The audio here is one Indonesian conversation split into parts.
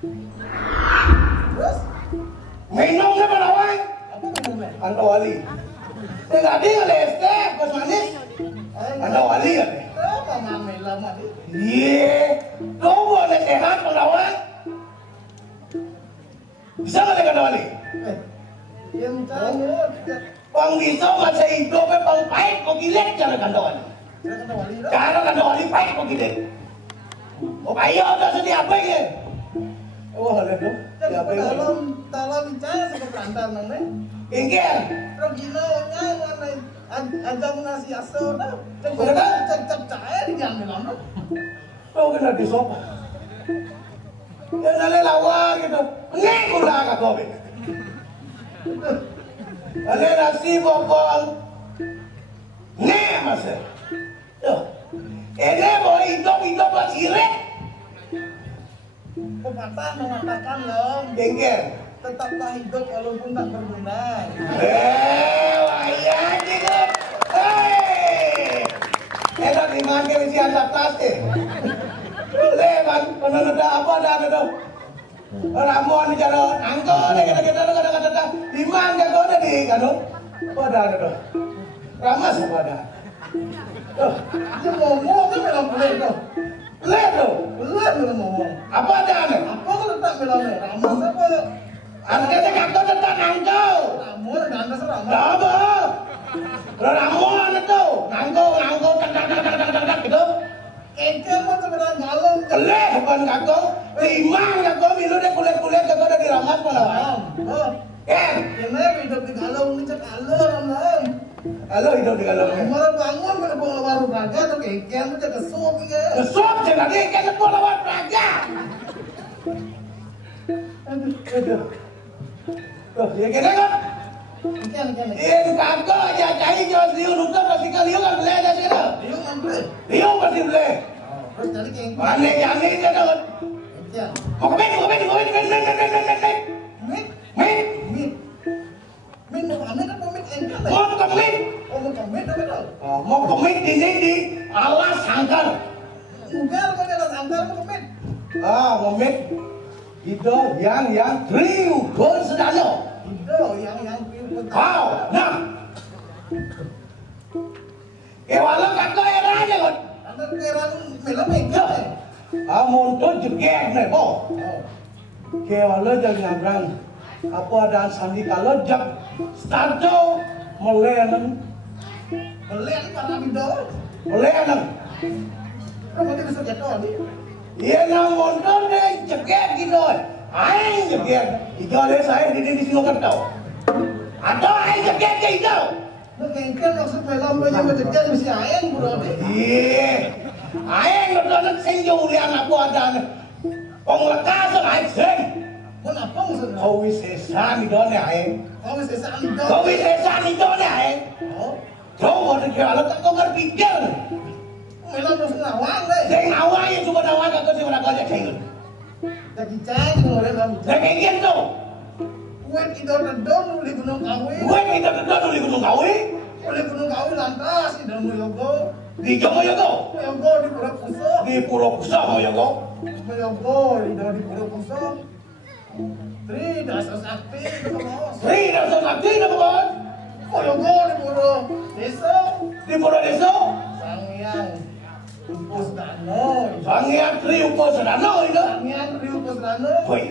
Terus? Minumnya Palawan. Apa minumnya? Anda wali. Tadi oleh step kos manis. Anda wali ya. Apa mami lama di? Iya. Kau boleh sehat Palawan. Bisa nggak Anda wali? Yang tahu. Pang bisa masa hidupnya pang pahit kok gilet cara Anda wali. Cara Anda wali pahit kok gilet. Oh ayo udah sedia apa ya? Oh ada tuh. Siapa yang dalam bicara sebagai perantar nang Ingin. Rogino nyanyi ajang nasi asor dah. Cek cair yang bilang. Oh kena di sofa. Ya nale lawa gitu. Ngek ulah ka kowe. Ale nasi bopong. Ngek mas. Yo. Ini mau hidup basirek. Pepatah mengatakan loh. Ingin. Tetaplah hidup walaupun tak berguna. Waya juga. Hei. Kita dimana mesti adaptasi. Leban, ada apa ada. Ramon cara angko kita di mana kau ada di kanu? Ada tuh. Ramas ada. Tuh, Dia ngomong kan bilang boleh tuh. lihat tuh. Boleh bilang ngomong. Apa ada aneh? Apa kau tetap bilang nih? Ramas apa? Angkatnya kakak tentang angko. Ramus dan anda serama. Apa? Ramon itu, angko, tak gitu. Keke mau sebenarnya galon. Kelih bukan kakak. Limang kakak milu deh kulit kakak udah diramas malah. Oh, ini hidup di galon ini cek galon om. Halo hidup di galonnya. Kemarin bangun pada bawa baru raga tuh keke mau cek kesuk ya. Kesop jangan deh kan sebuah lawan raja. Aduh. Tuh, ya kira kan? Ikan. Ini kakak aja cari jos liu nonton pasti kali kan beli aja sih lo. Liu ngambil. Liu pasti beli. Terus jadi keke. Mana yang ini kan? Ikan. Mau kemit. Mit. Mit mau kami kan mau mit engkau. Mau kemit. Oh mau kami tapi tau. Mau kemit ini di alas sangkar. Enggak kau jalan angkar mau kemit. Kemit. Itu yang triu gol sedano. Itu yang Kau, nah. Walau kakak era aja kan. anda kira film engkau. Muntut jeget nih, po. Walau jadi nyabrang. Apa ada sandi kalau jak starto melenan. Belian para bidol. Melenan. Kamu tidak bisa jatuh ni. Iya nang muntut deh jeget gitu. Aing jeget. Ijo deh saya di sini kertau. Ada aing jeget ke ijo. Engkau maksud film banyak berdekat mesti ayam bro ni. Iya. Aing nonton sing julian aku ada. Penglekas aing sing. Kenapa maksudnya? Kau wisesan itu nih aing. Kau bisa sandal. Kau wisesan itu nih aing. Oh, Coba deh kalau kau berpikir. film harus ngawang deh. Sing awal yang cuma awal kau sih orang kerja sing. Jadi cai boleh dalam. Kayak gitu. Wet itu redon di Gunung Kawi. Gue kita kedua dulu di Gunung Kawi. Oleh Gunung Kawi lantas di dalam Moyogo. Di Jomoyogo. Moyogo di Pura Puso. Di Puro Kusa Moyogo. Moyogo di Pura Puso. Tri dasar sakti itu bos. Sri dasar sakti nama bos. Moyogo di Pura Desa. Di Puro Desa. Sangyang Upus Dano. Sangian Sri Upo Sedano itu. Sangyang Tri Upus Dano. Woi.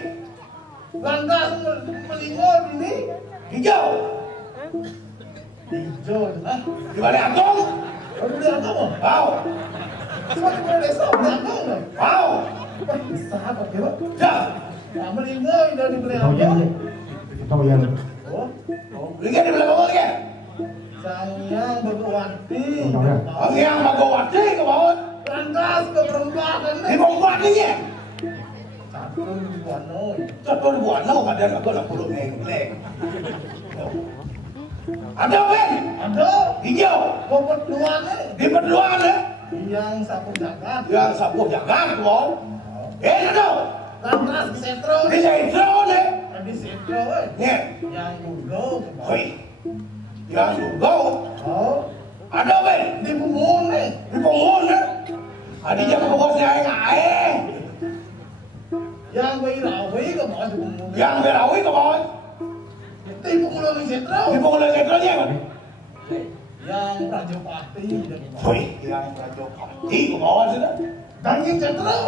Lantas melingor ini. Hijau. Hijau lah. Di mana Agong? Baru dia apa? Kau. Cuma di Pura Desa udah apa? Kau. Sahabat ya. Dah. Nah, melingor dari beliau. Tahu yang Lihat di belakang bawah ya. Sangyang Bagawati. Sangian Bagawati ke bawah. Lantas ke perempatan Di perempuan ini ya. satu di Buano. Satu buat lo kadang aku nak puluh neng. Ada Ben? Ada Hijau. mau berduaan nih. Di berduaan ya. Yang sapu jagat. Yang sapu jagat bawah. Itu. Lantas di Setro. Di sentro nih. Di Setro. Nih. Yang Gugo. Woi. Yang juga. Oh. Ada Ben? Di Bumun nih. Di pengun ya. Adi jangan bosnya aing aing. Yang Birawi ke bawah juga. Yang Birawi ke bawah. Tipu Kulon Sentral. Tipu Kulon Sentralnya kan? Yang Rajopati. Wih, yang Rajopati ke bawah sudah. Daging Sentral.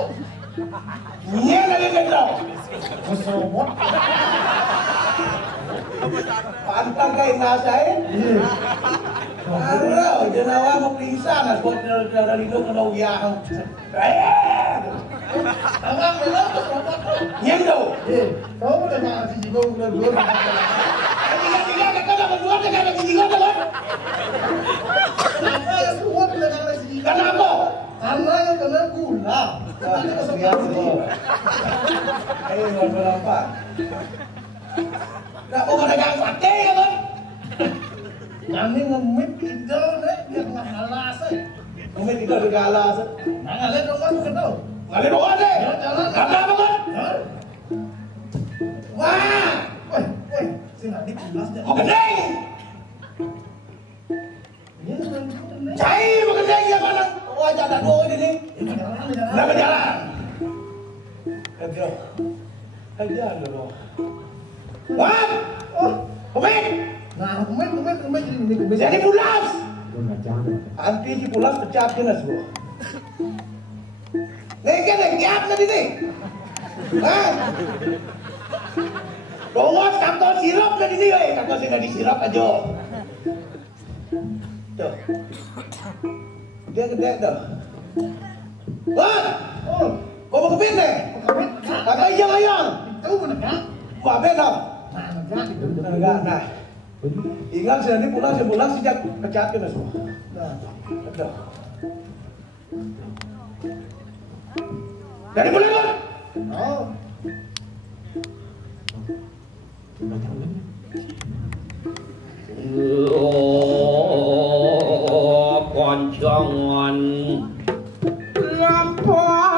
Iya daging Sentral. Kesobot. Pantang kayak nasain. Arau, jenawa mau pingsan, buat dari itu kena uyang. Abang belum kesobot. Nyendo. Kau udah nggak sih juga udah dua. Tiga kakak dapat dua, kakak dapat tiga dapat. Kenapa ya kuat udah nggak sih? Kenapa? Karena yang kena gula. Tadi kesobot. Ayo nggak berapa. Nggak mau dagang sate ya kan? Kami ngemit hijau nih, biar nggak halas. Ngemit hijau di galas. Nah ngaliat dong mas, bukan tau. Ngaliat doang deh. Jalan. Karena apa kan? Wah, Woi, si Nadik jelas deh. mau gedeng. Ini bukan nih. Cai mau gedeng ya mana? Wajah ada dua ini nih. Jalan. Kenapa jalan? Aja. Aja dulu. Wah, komit. Nah, kemit jadi ini Jadi pulas. Gua jangan. Anti si pulas pecah kena semua. Nih kan kiap tadi nih. Hah? Dongos kantong sirap tadi nih, kantong sih nggak disirap aja. Tuh. Gede tuh. Wah, kau mau kepin deh? Kakak ijang ayang. Itu bener kan? Wah benar. Nah, enggak itu. Enggak, nah. Ingat sih pulang sejak pecat kena semua. Nah, Udah. Dari mulai kan? oh. Panjangan lampah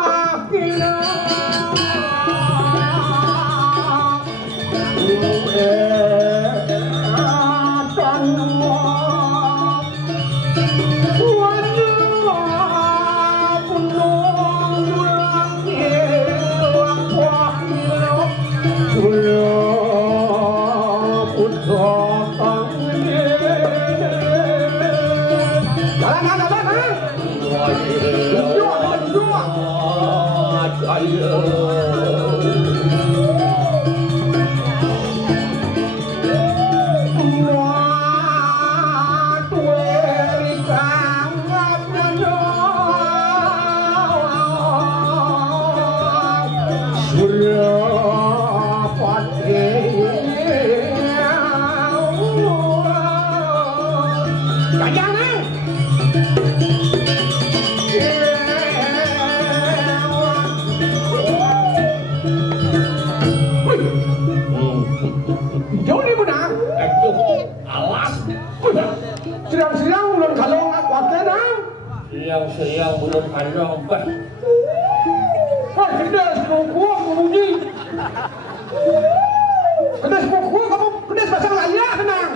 siang belum ada obat. Wah, kedas buku bunyi. Kedas buku kamu kedas pasang layak tenang.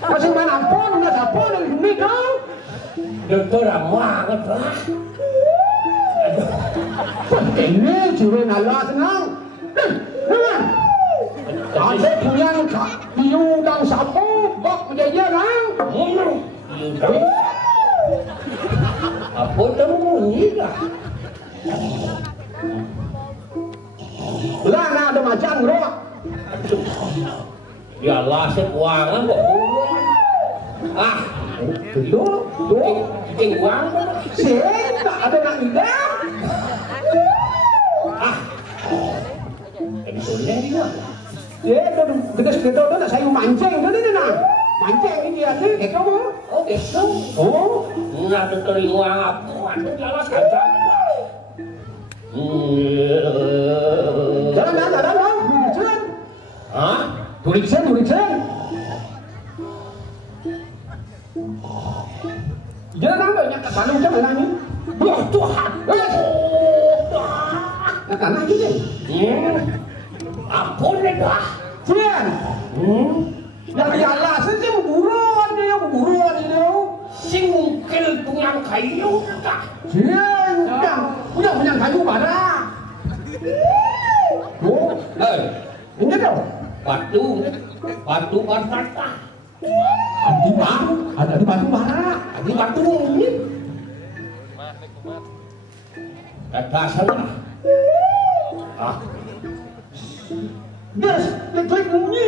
Pasang mana ampun, kedas apa dari sini kau? Dokter amat lah. Ini curi nala tenang. Tenang. Ada punya diundang sapu, bak menjadi orang. Diundang. Apa temunyi lah? Lah ada macam roh. Ya lah sekuangan kok. Ah, Tuh, cing uang. tak ada nak hilang. Ah, jadi soleh dia. Kita nak saya mancing tu ni nak. Mancing ni dia ni, kita mau. Oh, gitu. Oh, Nah, dokter uang apa? Itu jelas kacau. Jalan, tulisan. Hah? Tulisan. Jalan banyak kat mana macam mana ni? Ya Tuhan. Kat mana lagi ni? Ampun ni dah. Tuan. Yang dia Allah saja buruan dia. Sing mungkin tungang kayu dah. Tuan, punya kayu pada. Ini dong. Batu bata. Adi batu, ada di batu bara, Adi batu ini. Kata salah. Des, klik bunyi.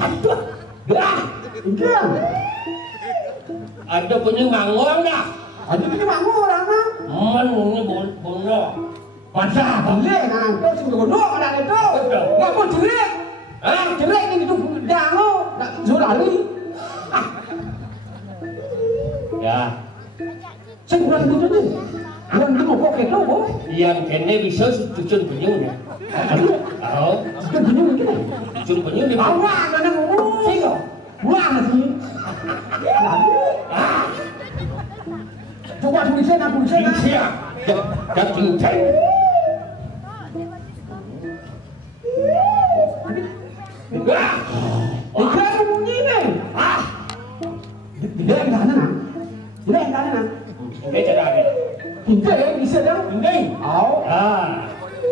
Aduh, dah. Ikan. Ada punya mangong dah. Ada ini bangun orang mah. Man ini bono. Masa boleh kan? Kau sih bodoh orang itu. Nggak mau jelek. Jelek ini tuh dango, nggak zulali. Ya, Saya kurang gitu tuh. Kurang gitu kok kayak itu, yang kene bisa cucun penyunya. Oh, Kan bunyi gitu. cucun penyu di Awak mana ngomong sih kok? Buang sih. Coba tulisan aku tulisan. Indonesia. Các chương trình. Ikan bunyi nih. Dia yang mana? Dia yang mana? Ini cara ni. Kita yang bisa dah. Ini. Oh.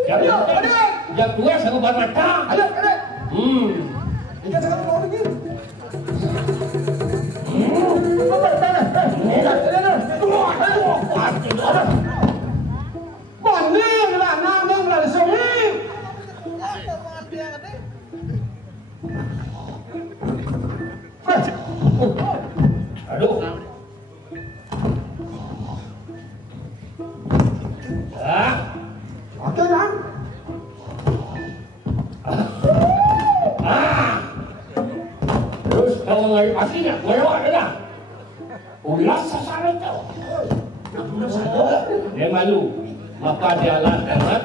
Jam Ayo, adik. jam 2 saya buat mata. Ayo, adik. Ikan sekarang mau lagi. Bonin lah, nang lah sini. Aduh. Oke kan? Terus kalau nggak pastinya, lewat dah. Ulas sasaran kau. Dia malu. Maka dia lantaran